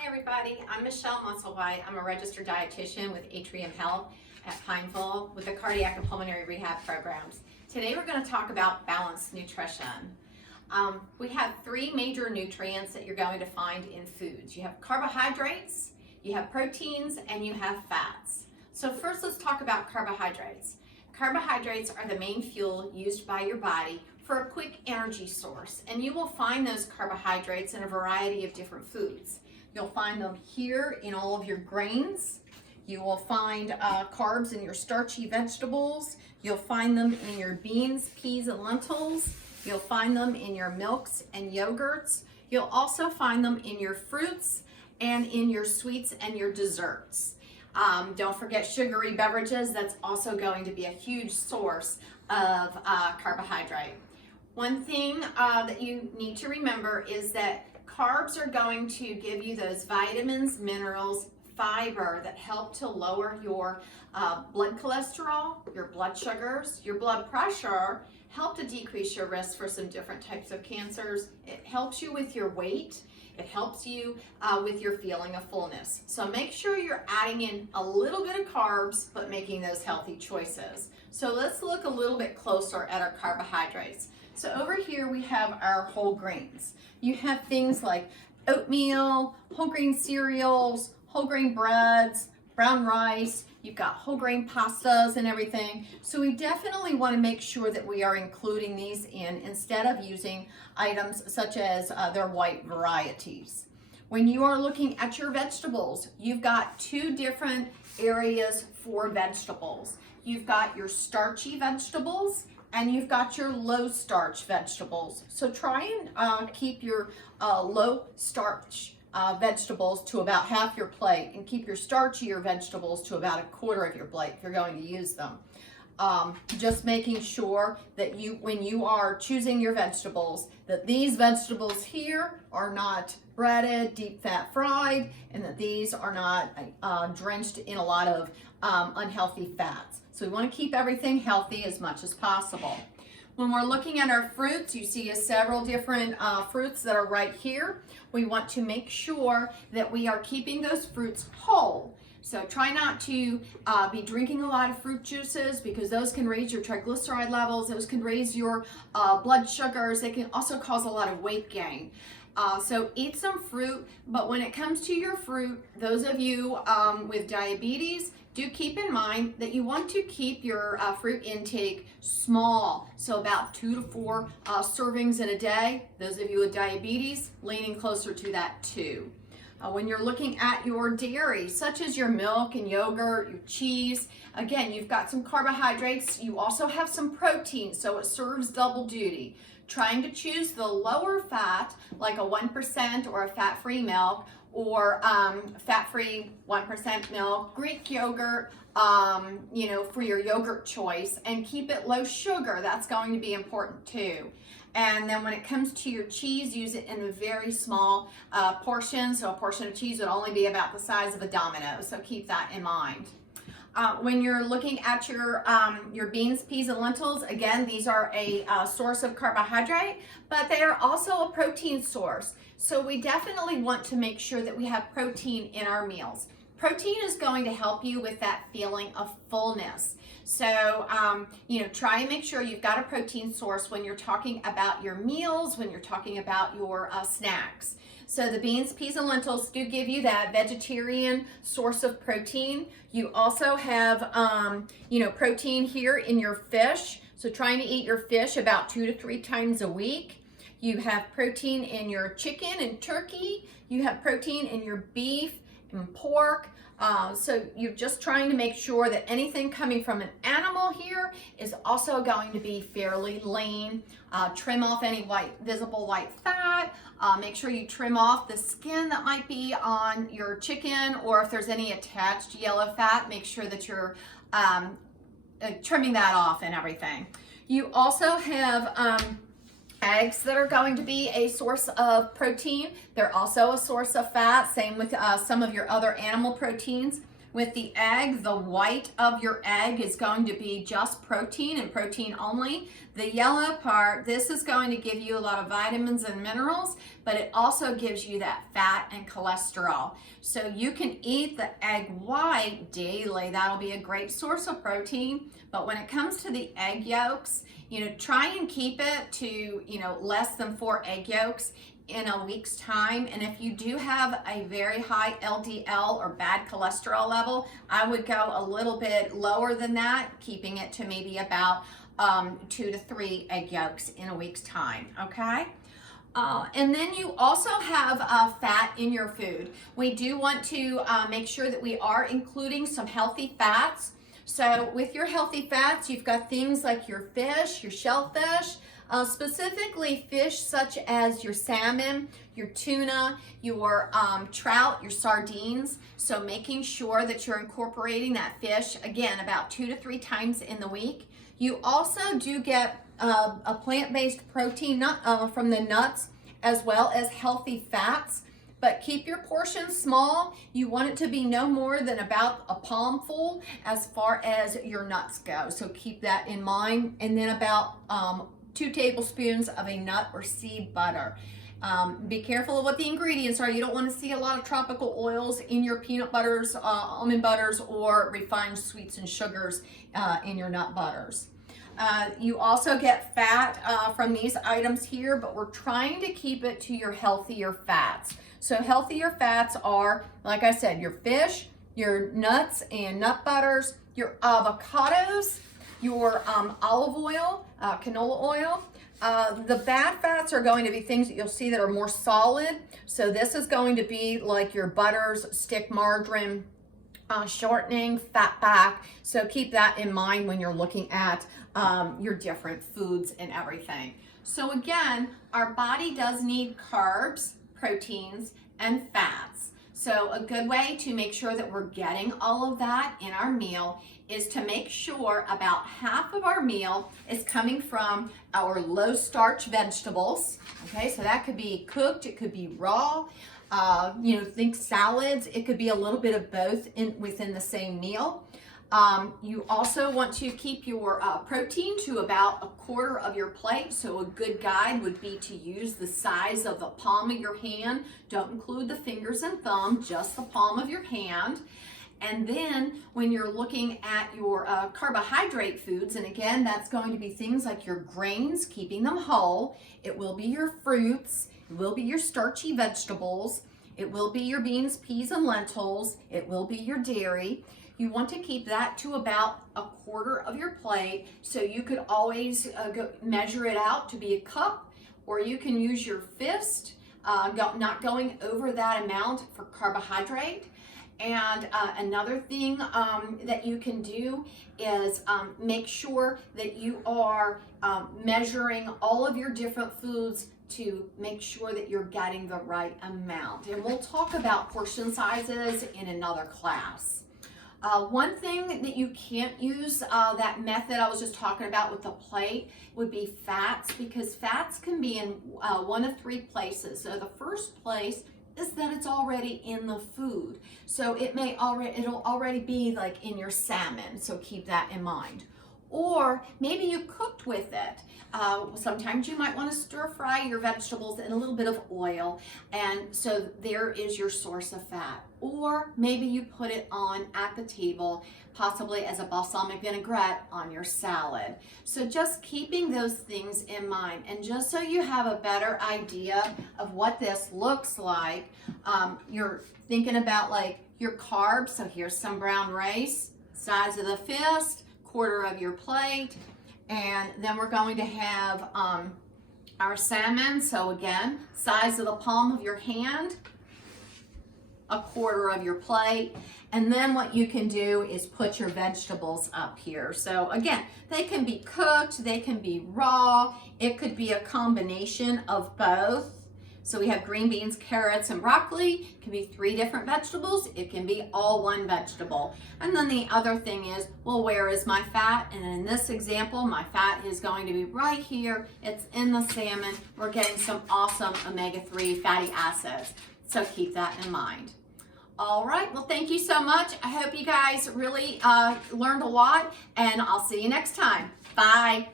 Hi everybody, I'm Michelle Musselwhite. I'm a registered dietitian with Atrium Health at Pineville with the cardiac and pulmonary rehab programs. Today we're going to talk about balanced nutrition. We have three major nutrients that you're going to find in foods. You have carbohydrates, you have proteins, and you have fats. So first let's talk about carbohydrates. Carbohydrates are the main fuel used by your body for a quick energy source, and you will find those carbohydrates in a variety of different foods. You'll find them here in all of your grains. You will find carbs in your starchy vegetables. You'll find them in your beans, peas, and lentils. You'll find them in your milks and yogurts. You'll also find them in your fruits and in your sweets and your desserts. Don't forget sugary beverages. That's also going to be a huge source of carbohydrate. One thing that you need to remember is that carbs are going to give you those vitamins, minerals, fiber that help to lower your blood cholesterol, your blood sugars, your blood pressure, help to decrease your risk for some different types of cancers. It helps you with your weight. It helps you with your feeling of fullness. So make sure you're adding in a little bit of carbs, but making those healthy choices. So let's look a little bit closer at our carbohydrates. So over here we have our whole grains. You have things like oatmeal, whole grain cereals, whole grain breads, brown rice. You've got whole grain pastas and everything. So we definitely want to make sure that we are including these in instead of using items such as their white varieties. When you are looking at your vegetables, you've got two different areas for vegetables. You've got your starchy vegetables and you've got your low starch vegetables. So try and keep your low starch vegetables to about half your plate and keep your starchier vegetables to about a quarter of your plate if you're going to use them. Just making sure that when you are choosing your vegetables, that these vegetables here are not breaded, deep fat fried, and that these are not drenched in a lot of unhealthy fats. So we want to keep everything healthy as much as possible. When we're looking at our fruits, you see several different fruits that are right here. We want to make sure that we are keeping those fruits whole. So try not to be drinking a lot of fruit juices because those can raise your triglyceride levels, those can raise your blood sugars, they can also cause a lot of weight gain. So eat some fruit, but when it comes to your fruit, those of you with diabetes, do keep in mind that you want to keep your fruit intake small, so about 2 to 4 servings in a day. Those of you with diabetes, leaning closer to that 2. When you're looking at your dairy, such as your milk and yogurt, your cheese, again, you've got some carbohydrates. You also have some protein, so it serves double duty. Trying to choose the lower fat, like a 1% or a fat-free milk, or fat-free 1% milk, Greek yogurt, for your yogurt choice, and keep it low sugar. That's going to be important too. And then when it comes to your cheese, use it in a very small portion. So a portion of cheese would only be about the size of a domino. So keep that in mind. When you're looking at your beans, peas, and lentils, again, these are a source of carbohydrate, but they are also a protein source. So we definitely want to make sure that we have protein in our meals. Protein is going to help you with that feeling of fullness. So, try and make sure you've got a protein source when you're talking about your meals, when you're talking about your snacks. So the beans, peas, and lentils do give you that vegetarian source of protein. You also have, protein here in your fish. So trying to eat your fish about 2 to 3 times a week. You have protein in your chicken and turkey. You have protein in your beef and pork. So you're just trying to make sure that anything coming from an animal here is also going to be fairly lean. Trim off any visible white fat. Make sure you trim off the skin that might be on your chicken, or if there's any attached yellow fat, make sure that you're trimming that off and everything. You also have eggs that are going to be a source of protein. They're also a source of fat, same with some of your other animal proteins. With the egg, the white of your egg is going to be just protein and protein only. The yellow part, this is going to give you a lot of vitamins and minerals, but it also gives you that fat and cholesterol. So you can eat the egg white daily. That'll be a great source of protein. But when it comes to the egg yolks, try and keep it to, less than 4 egg yolks in a week's time. And if you do have a very high LDL or bad cholesterol level, I would go a little bit lower than that, keeping it to maybe about 2 to 3 egg yolks in a week's time, okay? And then you also have fat in your food. We do want to make sure that we are including some healthy fats. So with your healthy fats, you've got things like your fish, your shellfish, specifically fish such as your salmon, your tuna, your trout, your sardines. So making sure that you're incorporating that fish, again, about 2 to 3 times in the week. You also do get a plant-based protein from the nuts, as well as healthy fats. But keep your portions small. You want it to be no more than about a palmful as far as your nuts go. So keep that in mind. And then about 2 tablespoons of a nut or seed butter. Be careful of what the ingredients are. You don't want to see a lot of tropical oils in your peanut butters, almond butters, or refined sweets and sugars in your nut butters. You also get fat from these items here, but we're trying to keep it to your healthier fats. So healthier fats are, like I said, your fish, your nuts and nut butters, your avocados, your olive oil, canola oil. The bad fats are going to be things that you'll see that are more solid. So this is going to be like your butters, stick margarine, shortening, fat back. So keep that in mind when you're looking at your different foods and everything. So again, our body does need carbs, proteins, and fats. So a good way to make sure that we're getting all of that in our meal is to make sure about half of our meal is coming from our low starch vegetables. Okay, so that could be cooked, it could be raw, think salads, it could be a little bit of both within the same meal. You also want to keep your protein to about 1/4 of your plate. So a good guide would be to use the size of the palm of your hand. Don't include the fingers and thumb, just the palm of your hand. And then when you're looking at your carbohydrate foods, and again, that's going to be things like your grains, keeping them whole. It will be your fruits. It will be your starchy vegetables. It will be your beans, peas, and lentils. It will be your dairy. You want to keep that to about 1/4 of your plate. So you could always measure it out to be a cup, or you can use your fist, not going over that amount for carbohydrate. And another thing that you can do is make sure that you are measuring all of your different foods to make sure that you're getting the right amount. And we'll talk about portion sizes in another class. One thing that you can't use, that method I was just talking about with the plate, would be fats, because fats can be in one of 3 places. So the first place is that it's already in the food. So it'll already be like in your salmon, so keep that in mind. Or maybe you cooked with it. Sometimes you might want to stir fry your vegetables in a little bit of oil, and so there is your source of fat. Or maybe you put it on at the table, possibly as a balsamic vinaigrette on your salad. So just keeping those things in mind, and just so you have a better idea of what this looks like, you're thinking about like your carbs. So here's some brown rice, size of the fist, 1/4 of your plate. And then we're going to have our salmon. So again, size of the palm of your hand, 1/4 of your plate. And then what you can do is put your vegetables up here. So again, they can be cooked, they can be raw. It could be a combination of both. So we have green beans, carrots, and broccoli. It can be 3 different vegetables. It can be all one vegetable. And then the other thing is, well, where is my fat? And in this example, my fat is going to be right here. It's in the salmon. We're getting some awesome omega-3 fatty acids. So keep that in mind. All right, well, thank you so much. I hope you guys really learned a lot, and I'll see you next time. Bye.